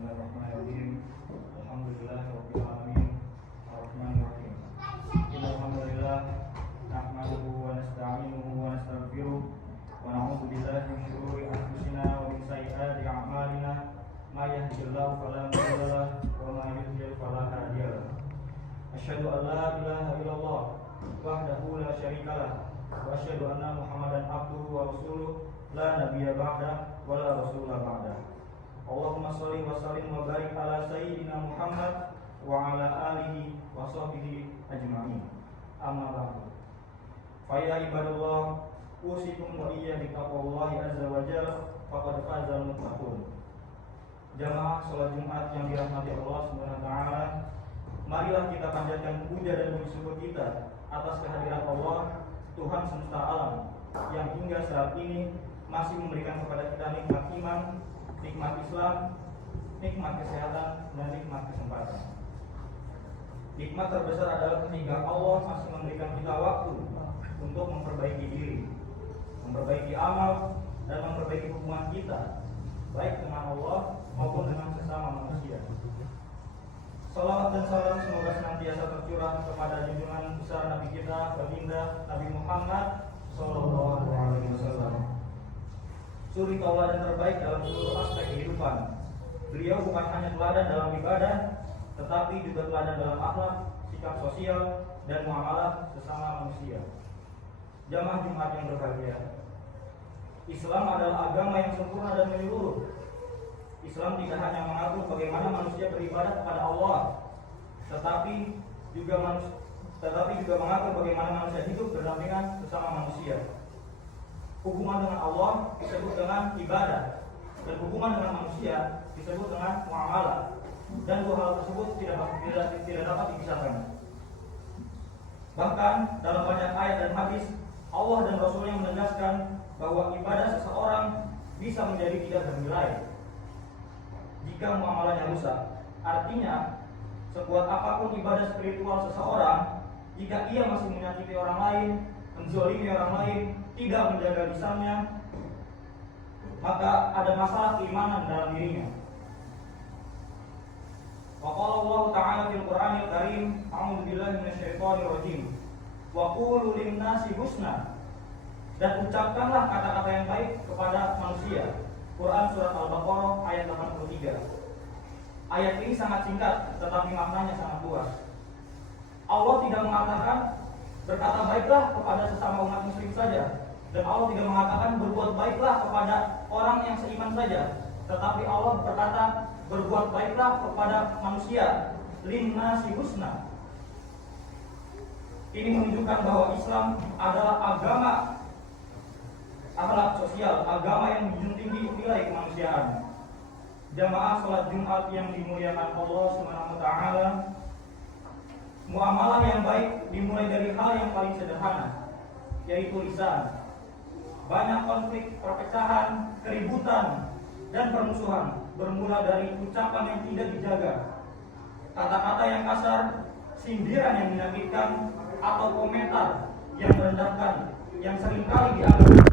Bismillahirrahmanirrahim. Alhamdulillahirabbil alamin. Arrahmanirrahim. Alhamdulillah nahmaduhu wa nasta'inuhu wa nastaghfiruh wa na'udzu billahi min shururi anfusina wa min sayyiati a'malina. May yahdihillahu fala mudilla lahu wa may yudlil fala hadiya lahu. Asyhadu an la ilaha illallah wahdahu la syarika lah wa asyhadu anna Muhammadan abduhu wa rasuluh la nabiyya ba'da wa la rasula ba'da. Allahumma sholli wa sallim wa barik ala sayyidina Muhammad wa ala alihi wa sahbihi ajma'in. Amma ba'du. Fa ya ibadallah, usikum wa iyya bi taqwallahi azza wa jalla faqad fazal muttaqun. Jamaah salat Jumat yang dirahmati Allah Subhanahu wa taala, marilah kita panjatkan puja dan puji syukur kita atas kehadiran Allah, Tuhan semesta alam, yang hingga saat ini masih memberikan kepada kita nikmat iman, nikmat Islam, nikmat kesehatan, dan nikmat kesempatan. Nikmat terbesar adalah ketika Allah masih memberikan kita waktu untuk memperbaiki diri, memperbaiki amal, dan memperbaiki hubungan kita, baik dengan Allah maupun dengan sesama manusia. Salawat dan salam semoga senantiasa tercurah kepada junjungan besar Nabi kita, baginda Nabi Muhammad Sallallahu Alaihi Wasallam, suri tauladan terbaik dalam seluruh aspek kehidupan. Beliau bukan hanya teladan dalam ibadah, tetapi juga teladan dalam akhlak, sikap sosial, dan muamalah sesama manusia. Jamaah Jumat yang berbahagia, Islam adalah agama yang sempurna dan menyeluruh. Islam tidak hanya mengatur bagaimana manusia beribadah kepada Allah, tetapi juga mengatur bagaimana manusia hidup berdampingan sesama manusia. Hubungan dengan Allah disebut dengan ibadah, dan hubungan dengan manusia disebut dengan muamalah, dan dua hal tersebut tidak dapat dipisahkan. Bahkan dalam banyak ayat dan hadis, Allah dan Rasul-Nya menegaskan bahwa ibadah seseorang bisa menjadi tidak bernilai jika muamalahnya rusak. Artinya, sekuat apapun ibadah spiritual seseorang, jika ia masih menyakiti orang lain, menzalimi orang lain, tidak menjaga lisannya, maka ada masalah keimanan dalam dirinya. Wa qala Allah Ta'ala fil Qur'anil Karim, a'udzu billahi minasyaitonir rajim. Wa qulu lin-nasi husna. Dan ucapkanlah kata-kata yang baik kepada manusia. Quran surat Al-Baqarah ayat 83. Ayat ini sangat singkat tetapi maknanya sangat luas. Allah tidak mengatakan berkata baiklah kepada sesama umat muslim saja, dan Allah tidak mengatakan berbuat baiklah kepada orang yang seiman saja, tetapi Allah berkata berbuat baiklah kepada manusia, lin-nasi husna. Ini menunjukkan bahwa Islam adalah agama akhlak sosial, agama yang menjunjung tinggi nilai kemanusiaan. Jamaah salat Jumat yang dimuliakan Allah Subhanahu wa taala, muamalah yang baik dimulai dari hal yang paling sederhana, yaitu lisan. Banyak konflik, perpecahan, keributan, dan permusuhan bermula dari ucapan yang tidak dijaga, kata-kata yang kasar, sindiran yang menyakitkan, atau komentar yang merendahkan yang seringkali dianggap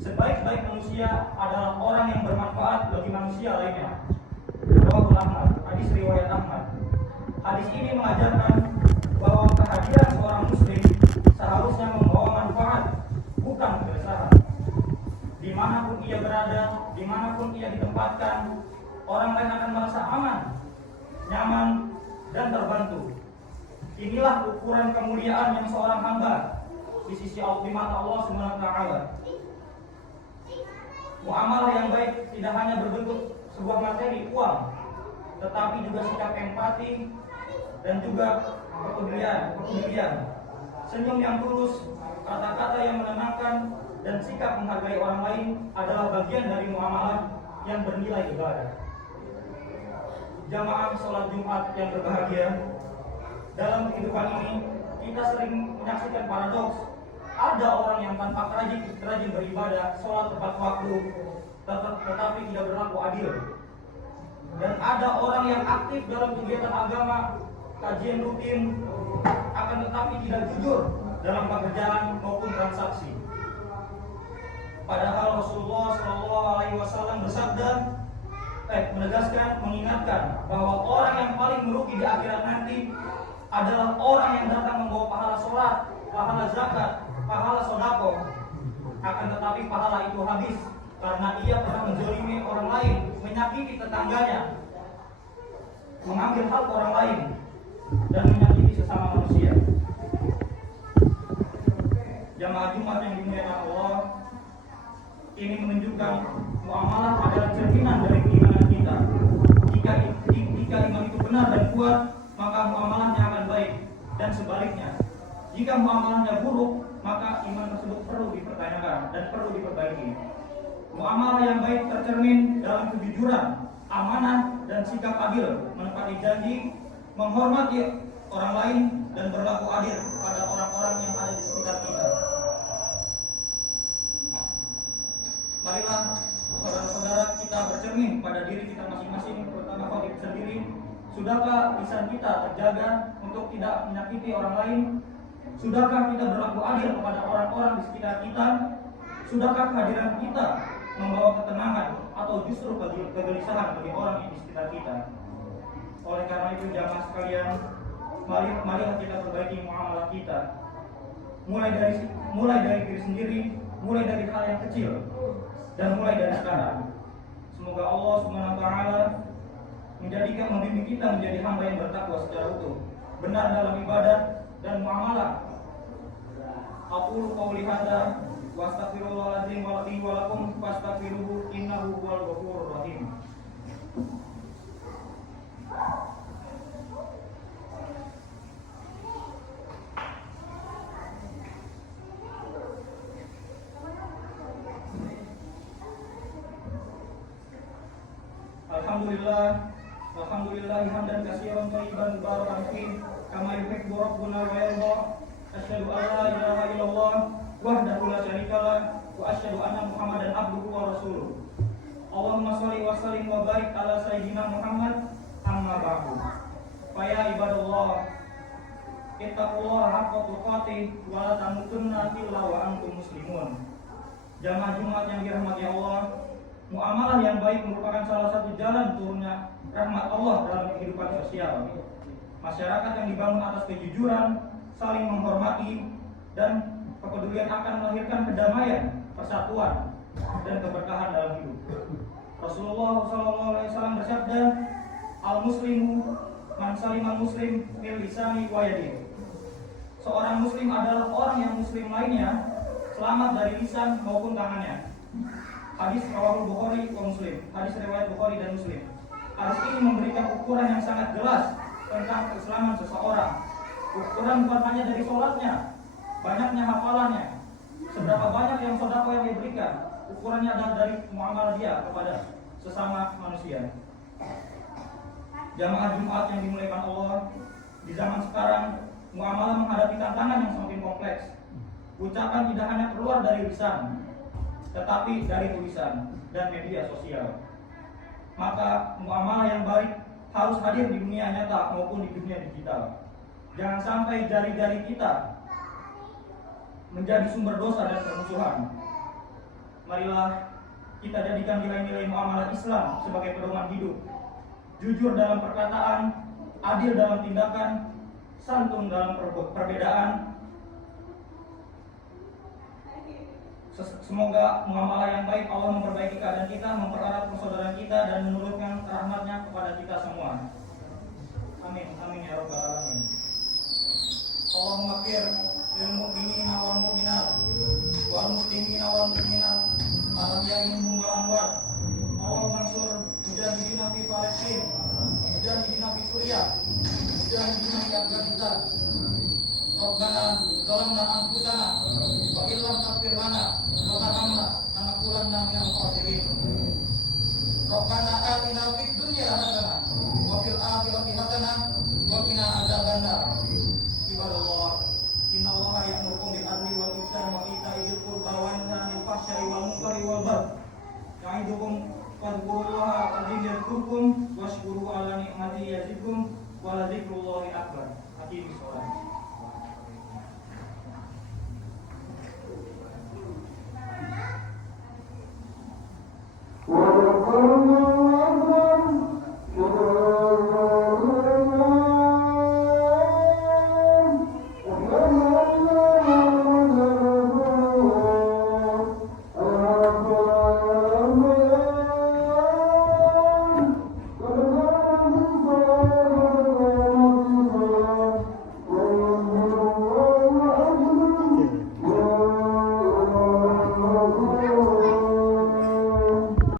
sebaik-baik manusia adalah orang yang bermanfaat bagi manusia lainnya. Rawahul Ahmad, hadis riwayat Ahmad. Hadis ini mengajarkan bahwa kehadiran seorang muslim seharusnya membawa manfaat, bukan keresahan. Dimanapun ia berada, dimanapun ia ditempatkan, orang lain akan merasa aman, nyaman, dan terbantu. Inilah ukuran kemuliaan yang seorang hamba di sisi di mata Allah Subhanahu wa taala. Muamalah yang baik tidak hanya berbentuk sebuah materi uang, tetapi juga sikap empati dan juga kepedulian, senyum yang tulus, kata-kata yang menenangkan, dan sikap menghargai orang lain adalah bagian dari muamalah yang bernilai ibadah. Jamaah sholat Jumat yang berbahagia, dalam kehidupan ini kita sering menyaksikan paradoks. Ada orang yang tanpa rajin beribadah, sholat tepat waktu, tetapi tidak berlaku adil. Dan ada orang yang aktif dalam kegiatan agama, kajian rutin, akan tetapi tidak jujur dalam pekerjaan maupun transaksi. Padahal Rasulullah SAW bersabda, mengingatkan bahwa orang yang paling merugi di akhirat nanti adalah orang yang datang membawa pahala sholat, pahala zakat, pahala sodako, akan tetapi pahala itu habis karena ia pernah menzalimi orang lain, menyakiti tetangganya, mengambil hak orang lain, dan menyakiti sesama manusia. Jamaah Jumat yang dimuliakan Allah, ini menunjukkan muamalah adalah cerminan dari keimanan kita. Jika iman itu benar dan kuat, maka muamalahnya akan baik, dan sebaliknya. Jika muamalahnya buruk, maka iman tersebut perlu dipertanyakan dan perlu diperbaiki. Muamalah yang baik tercermin dalam kejujuran, amanah, dan sikap adil, menepati janji, menghormati orang lain, dan berlaku adil pada orang-orang yang ada di sekitar kita. Marilah saudara-saudara kita bercermin pada diri kita masing-masing, terutama khotib sendiri. Sudahkah lisan kita terjaga untuk tidak menyakiti orang lain? Sudahkah kita berlaku adil kepada orang-orang di sekitar kita? Sudahkah kehadiran kita membawa ketenangan atau justru kegelisahan bagi orang yang di sekitar kita? Oleh karena itu jamaah sekalian, marilah kita perbaiki muamalah kita. Mulai dari diri sendiri, mulai dari hal yang kecil, dan mulai dari sekarang. Semoga Allah Subhanahu wa taala membimbing kita menjadi hamba yang bertakwa secara utuh, benar dalam ibadah dan muamalah. Aqulu qouli hadza wa astaghfirullahal-azim wa lakum fastaghfiruhu innahu huwal ghafurur rahim. Alhamdulillah hamdan katsiran thayyiban mubarakan fihi kama yuhibbu rabbuna wa yarda. Asyhadu an la ilaha illallah wahdahu la syarikalah wa asyhadu anna Muhammadan abduhu wa rasuluh. Allahumma shalli wa sallim wa barik ala sayyidina Muhammad, amma ba'du. Fa ya ibadallah, ittaqullaha haqqa tuqatih wa la tamutunna illa wa antum muslimun. Jamaah Jumat yang dirahmati Allah, muamalah yang baik merupakan salah satu jalan turunnya rahmat Allah dalam kehidupan sosial. Masyarakat yang dibangun atas kejujuran, saling menghormati, dan kepedulian akan melahirkan kedamaian, persatuan, dan keberkahan dalam hidup. Rasulullah SAW bersabda, "Al-Muslimu man salimal muslim min lisani wa yadihi." Seorang muslim adalah orang yang muslim lainnya selamat dari lisan maupun tangannya. Hadis rawahul Bukhari wa Muslim. Hadis riwayat Bukhari dan Muslim. Hadis ini memberikan ukuran yang sangat jelas tentang keislaman seseorang. Ukuran bukan hanya dari sholatnya, banyaknya hafalannya, seberapa banyak yang sedekah yang diberikan. Ukurannya adalah dari muamalah dia kepada sesama manusia. Jamaah Jumat yang dimuliakan Allah, di zaman sekarang muamalah menghadapi tantangan yang semakin kompleks. Ucapan tidak hanya keluar dari lisan, tetapi dari tulisan dan media sosial. Maka muamalah yang baik harus hadir di dunia nyata maupun di dunia digital. Jangan sampai jari-jari kita menjadi sumber dosa dan permusuhan. Marilah kita jadikan nilai-nilai muamalah Islam sebagai pedoman hidup. Jujur dalam perkataan, adil dalam tindakan, santun dalam perbedaan. Semoga muamalah yang baik Allah memperbaiki keadaan kita, mempererat persaudaraan kita, dan menurunkan rahmat kepada kita semua. Amin, amin ya rabbal alamin. Allahumma fir lil mu'minina wal mu'minat wal muslimina wal muslimat al-ahya'i minhum wal amwat. Allahumma ansur mujahidina fi Palestin, mujahidina fi Suriah, mujahidina fi Afghanistan. Rabbana zalamna anfusana wa illam taghfir lana wa tarhamna lanakunanna minal khasirin. Rabbana atina fid dunya hasanah wa fil akhirati hasanah wa qina adzabannar. Ibadallah, innallaha ya'murukum bil adli wal ihsani wa ita'i dzil qurba wa yanha 'anil fahsya'i wal munkari wal baghi. Ya'idukum fadhkurullaha yadhkurkum washkuru 'ala ni'matihi yazidkum wa la dzikrullahi akbar.